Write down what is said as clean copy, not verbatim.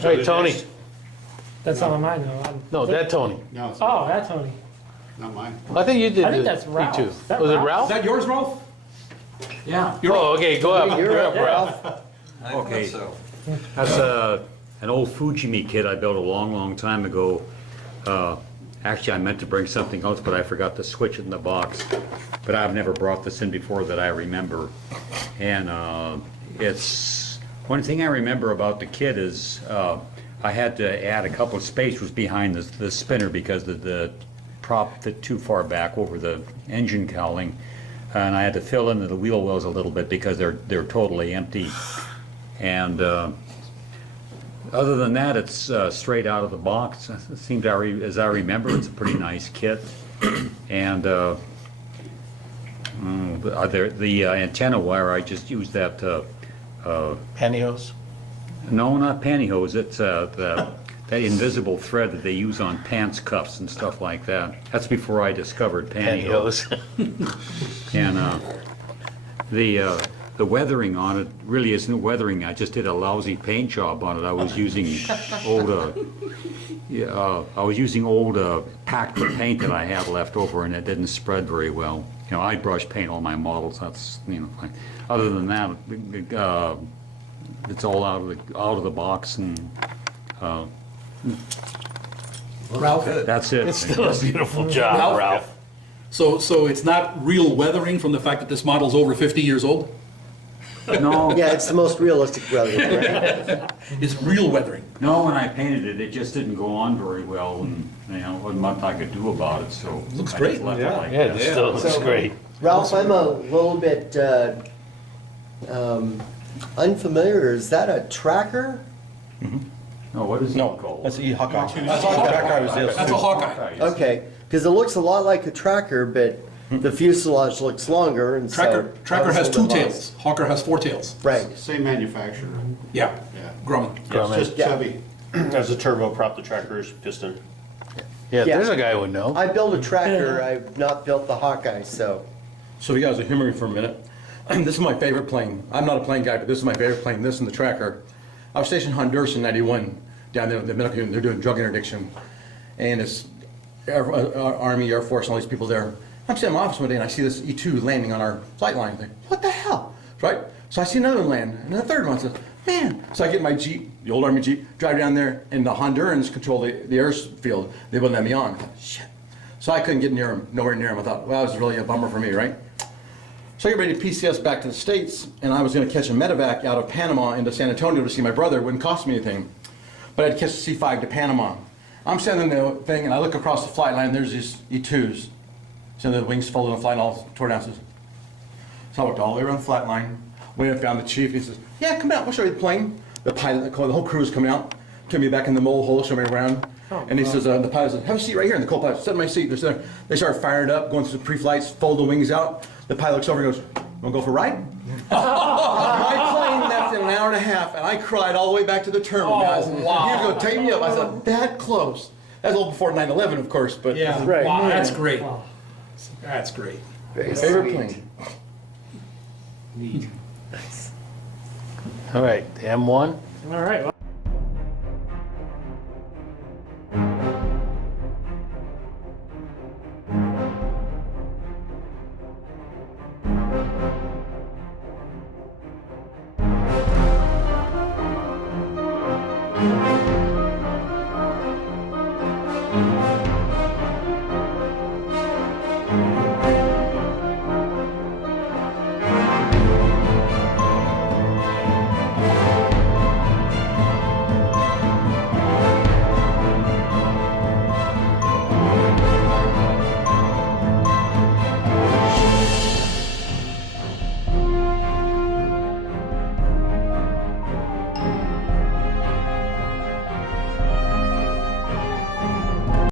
Hey, Tony. That's not mine though. No, that Tony. No, it's Oh, that's Tony. not mine. I think you did I think the that's Ralph. E2. Is that Was it Ralph? Ralph? Is that yours, Ralph? Yeah. Oh, okay, go up. You're up, Yeah. Ralph. Okay, that's an old Fujimi kit I built a long time ago. Actually, I meant to bring something else, but I forgot to switch it in the box. But I've never brought this in before that I remember. And it's, one thing I remember about the kit is I had to add a couple of spacers behind the spinner because the prop fit too far back over the engine cowling. And I had to fill in the wheel wells a little bit because they're totally empty. And other than that, it's straight out of the box. It seemed, as I remember, it's a pretty nice kit. And the antenna wire, I just used that. Pantyhose? No, not pantyhose. It's that invisible thread that they use on pants cuffs and stuff like that. That's before I discovered pantyhose. And the weathering on it really isn't weathering. I just did a lousy paint job on it. I was using old packed paint that I had left over, and it didn't spread very well. You know, I brush paint all my models. That's, you know, fine. Other than that, it's all out of the box, and Ralph? that's it. It's still a beautiful job, Ralph. So it's not real weathering from the fact that this model's over 50 years old? No. Yeah, it's the most realistic weather, right? It's real weathering. No, when I painted it, it just didn't go on very well, and, you know, wasn't much I could do about it, so. Looks I great. just left it like Yeah, that. it still looks great. Ralph, I'm a little bit unfamiliar. Is that a tracker? No, what is it No, called? that's E-Hawkeye. That's a Hawkeye. Okay, because it looks a lot like a tracker, but the fuselage looks longer, and so. Tracker I was a has little 2 bit tails. lost. Hawker has 4 tails. Right. Same manufacturer. Yeah, Yeah. Grumman. It's just Yeah. chubby. There's a turboprop, the tractor's piston. Yeah, Yeah. there's a guy who would know. I built a tracker, I've not built the Hawkeye, so. So if you guys will humor me for a minute, this is my favorite plane. I'm not a plane guy, but this is my favorite plane, this and the tracker. I was stationed in Honduras in '91, down there in the medical unit. They're doing drug interdiction. And it's Army, Air Force, and all these people there. I'm sitting in my office one day and I see this E-2 landing on our flight line. I think, what the hell? Right? So I see another one land, and a third one. I said, man. So I get my Jeep, the old Army Jeep, drive down there, and the Hondurans control the airfield. They wouldn't let me on. I thought, shit. So I couldn't get near them, nowhere near them. I thought, well, that was really a bummer for me, right? So I get ready to PCS back to the States, and I was going to catch a medevac out of Panama into San Antonio to see my brother. It wouldn't cost me anything. But I'd catch the C5 to Panama. I'm standing in the thing, and I look across the flight line, there's these E2s. So the wings folded and flying all tore down. So I walked all the way around the flat line, went and found the chief. He says, yeah, come out, we'll show you the plane. The pilot, the whole crew is coming out, took me back in the mole hole, showed me around. And he says, the pilot says, have a seat right here. And the co-pilot, sit in my seat. They start firing it up, going through the pre-flights, fold the wings out. The pilot looks over and goes, want to go for a ride? My plane left in an hour and a half, and I cried all the way back to the terminal, guys. And he was going to take me up. I said, that close. That was a little before 9/11, of course, but Yeah, Right. wow, that's Yeah. great. Wow. That's great. Very favorite sweet. plane. Neat. All right, the M1. All right. Well, Thank you.